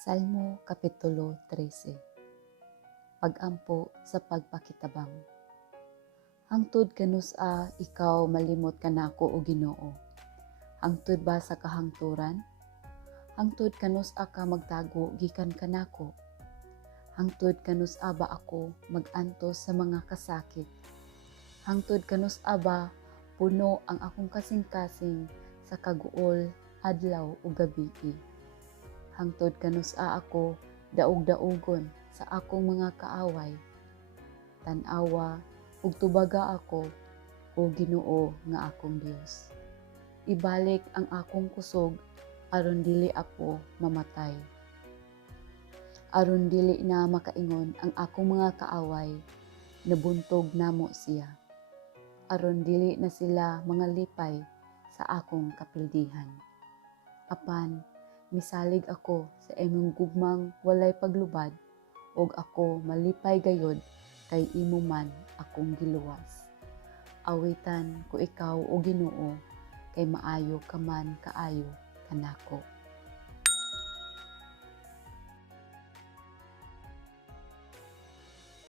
Salmo Kapitulo 13. Pagampo sa pagpakitabang. Hangtod kanus ikaw malimot kanako o Ginoo. Hangtod ba sa kahangturan? Hangtod kanus ka magtago gikan kanako. Hangtod kanus ba ako magantos sa mga kasakit. Hangtod kanus ba puno ang akong kasing-kasing sa kaguol adlaw o gabi. Hangtod kanus ako daog-daogon sa akong mga kaaway. Tanawa ug tubaga ako o Ginoo nga akong Dios. Ibalik ang akong kusog aron dili ako mamatay. Aron dili na makaingon ang akong mga kaaway, nabuntog namo siya. Aron dili na sila mga lipay sa akong kapildihan. Apan misalig ako sa imong gugmang walay paglubad, og ako malipay gayod kay imo man akong giluwas. Awitan ko ikaw o Ginoo, kay maayo ka man kaayo kanako.